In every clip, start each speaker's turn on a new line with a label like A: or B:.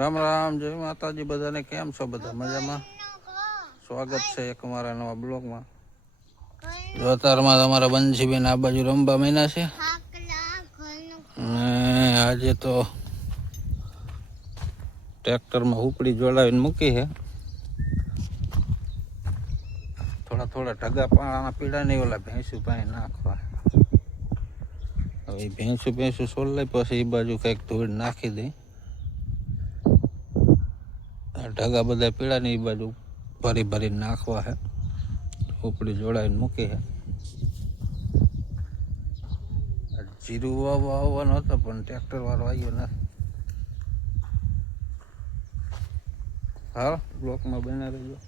A: રામ રામ, જય માતાજી, બધાને કેમ છો બધા? મજામાં? સ્વાગત છે એક અમારા નવા બ્લોગમાં. અત્યારમાં તમારા બંસીબેન આ બાજુ રમવા મહિના છે. અને આજે તો ટ્રેક્ટરમાં ઉપડી જોડાવીને મૂકી છે. થોડા થોડા ઢગા પાણા પીડા નહીં, ઓલા ભેંસું પાણી નાખવા હવે ભેંસુ ભેંસું સોલ લઈ, પછી એ બાજુ કંઈક ધૂળ નાખી દઈ. ઢગા બધા પીળાની એ બાજુ ભરી ભરીને નાખવા છે ઉપડી જોડાઈને મૂકી છે જીરું વાવવા આવવાનો હતો, પણ ટ્રેક્ટર વાળો આવ્યો નથી. હા બ્લોકમાં બનાવી રહેજો.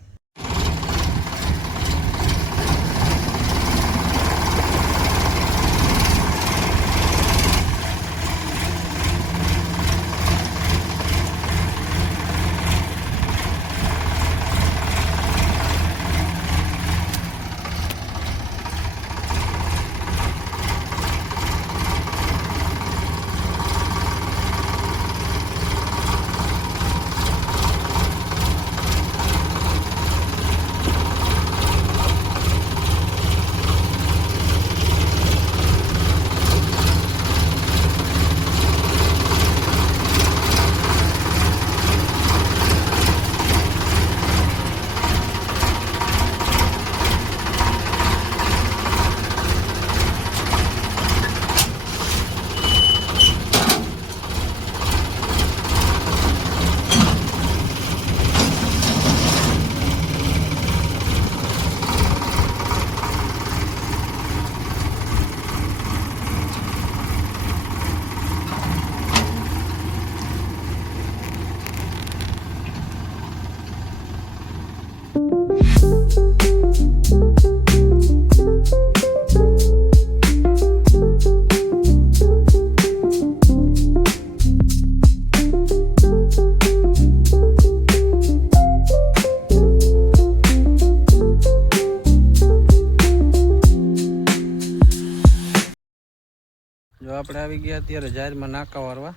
A: આપણે આવી ગયા અત્યારે જાહેરમાં નાકા વારવા.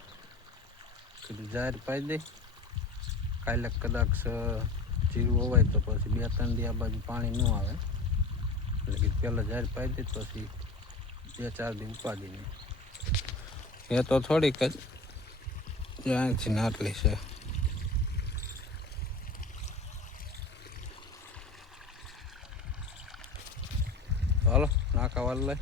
A: કીધું, જાહેર પાઈ દે. કાલે કદાચ જીરું હોવાય તો પછી બે ત્રણ દી આ બાજુ પાણી ન આવે. એટલે કે પહેલાં જાહેર પાઈ દે, પછી બે ચાર દી ઉપાડી નહીં એ તો થોડીક જ. જ્યાંથી નાટલી છે. હાલો, નાકા વાળ લઈ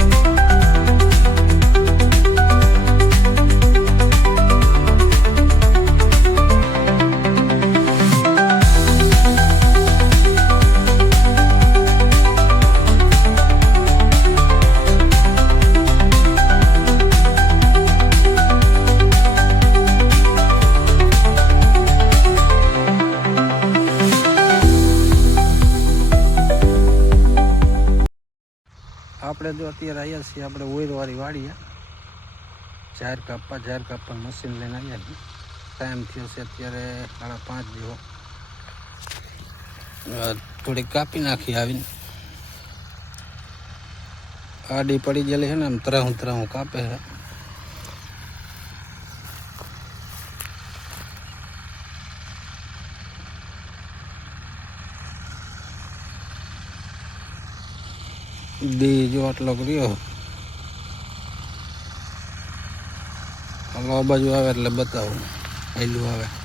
A: આપણે જો અત્યારે આવ્યા છીએ, આપણે ઓઈલવાળી વાડીએ ઝાર કાપવા ઝાર કાપવા મશીન લઈને આવ્યા છીએ. ટાઈમ થયો છે અત્યારે સાડા પાંચ જેવો. થોડીક કાપી નાખી આવીને. આડી પડી ગયેલી છે ને, આમ ત્રાહું ત્રાહું કાપે છે દી જો આટલો કર્યો. આ બાજુ આવે એટલે બતાવું. હેલું આવે.